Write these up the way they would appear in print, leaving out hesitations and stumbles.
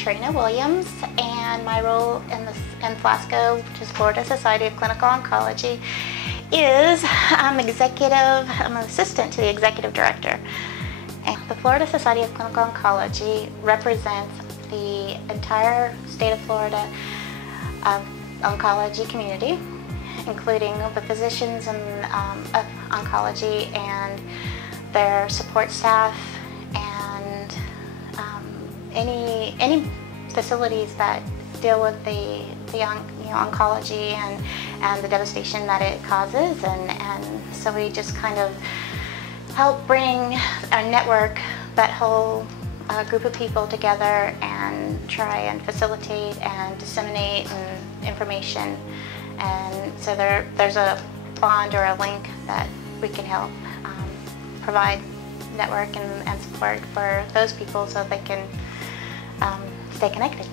Karina Williams, and my role in FLASCO, which is Florida Society of Clinical Oncology, is I'm an assistant to the executive director. And the Florida Society of Clinical Oncology represents the entire state of Florida oncology community, including the physicians of oncology and their support staff, and any facilities that deal with the oncology and the devastation that it causes, and so we just kind of help bring a network, that whole group of people together, and try and facilitate and disseminate information. And so there's a bond or a link that we can help provide network and support for those people so they can stay connected.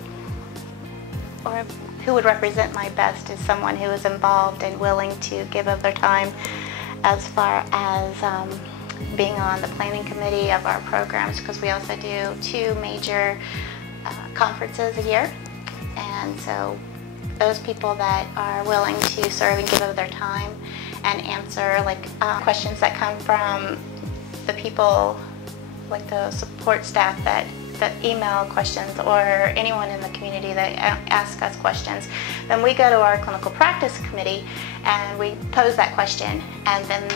Or who would represent my best is someone who is involved and willing to give of their time, as far as being on the planning committee of our programs, because we also do 2 major conferences a year. And so those people that are willing to serve and give of their time and answer questions that come from the people, like the support staff that email questions, or anyone in the community that asks us questions, then we go to our clinical practice committee and we pose that question. And then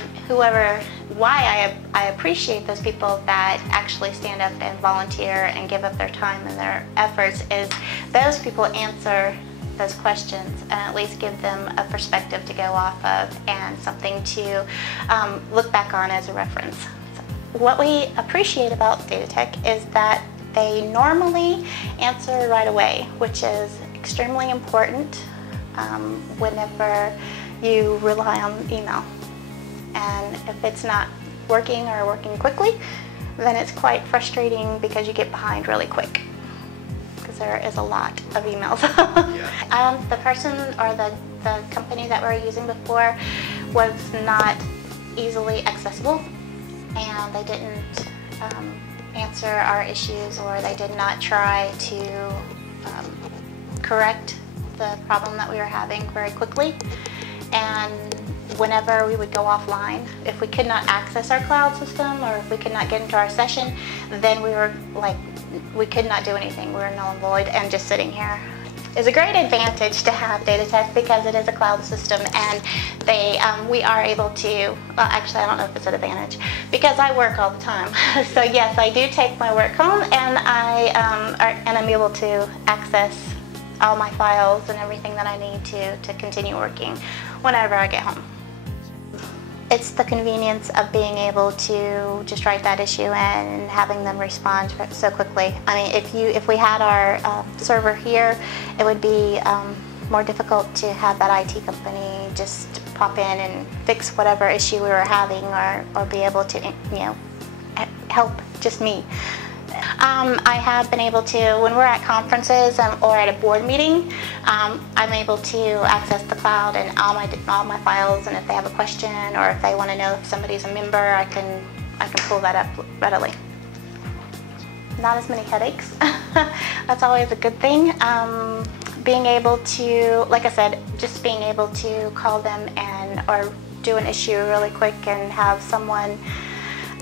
why I appreciate those people that actually stand up and volunteer and give up their time and their efforts is those people answer those questions and at least give them a perspective to go off of and something to look back on as a reference. So what we appreciate about Data Tech is that they normally answer right away, which is extremely important whenever you rely on email. And if it's not working or working quickly, then it's quite frustrating because you get behind really quick, because there is a lot of emails. Yeah. The person or the company that we were using before was not easily accessible, and they didn't answer our issues, or they did not try to correct the problem that we were having very quickly. And whenever we would go offline, if we could not access our cloud system, or if we could not get into our session, then we could not do anything. We were null and void and just sitting here. It's a great advantage to have Data Tech because it is a cloud system, and we are able to, well, actually I don't know if it's an advantage because I work all the time. So yes, I do take my work home, and I'm able to access all my files and everything that I need to continue working whenever I get home. It's the convenience of being able to just write that issue and having them respond so quickly. I mean, if we had our server here, it would be more difficult to have that IT company just pop in and fix whatever issue we were having, or be able to, help just me. I have been able to, when we're at conferences or at a board meeting, I'm able to access the cloud and all my files, and if they have a question or if they want to know if somebody's a member, I can pull that up readily. Not as many headaches. That's always a good thing. Being able to, like I said, just being able to call them or do an issue really quick and have someone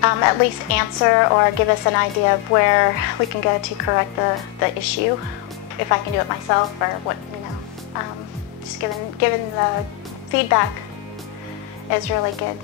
at least answer or give us an idea of where we can go to correct the issue, if I can do it myself, or what, just giving the feedback is really good.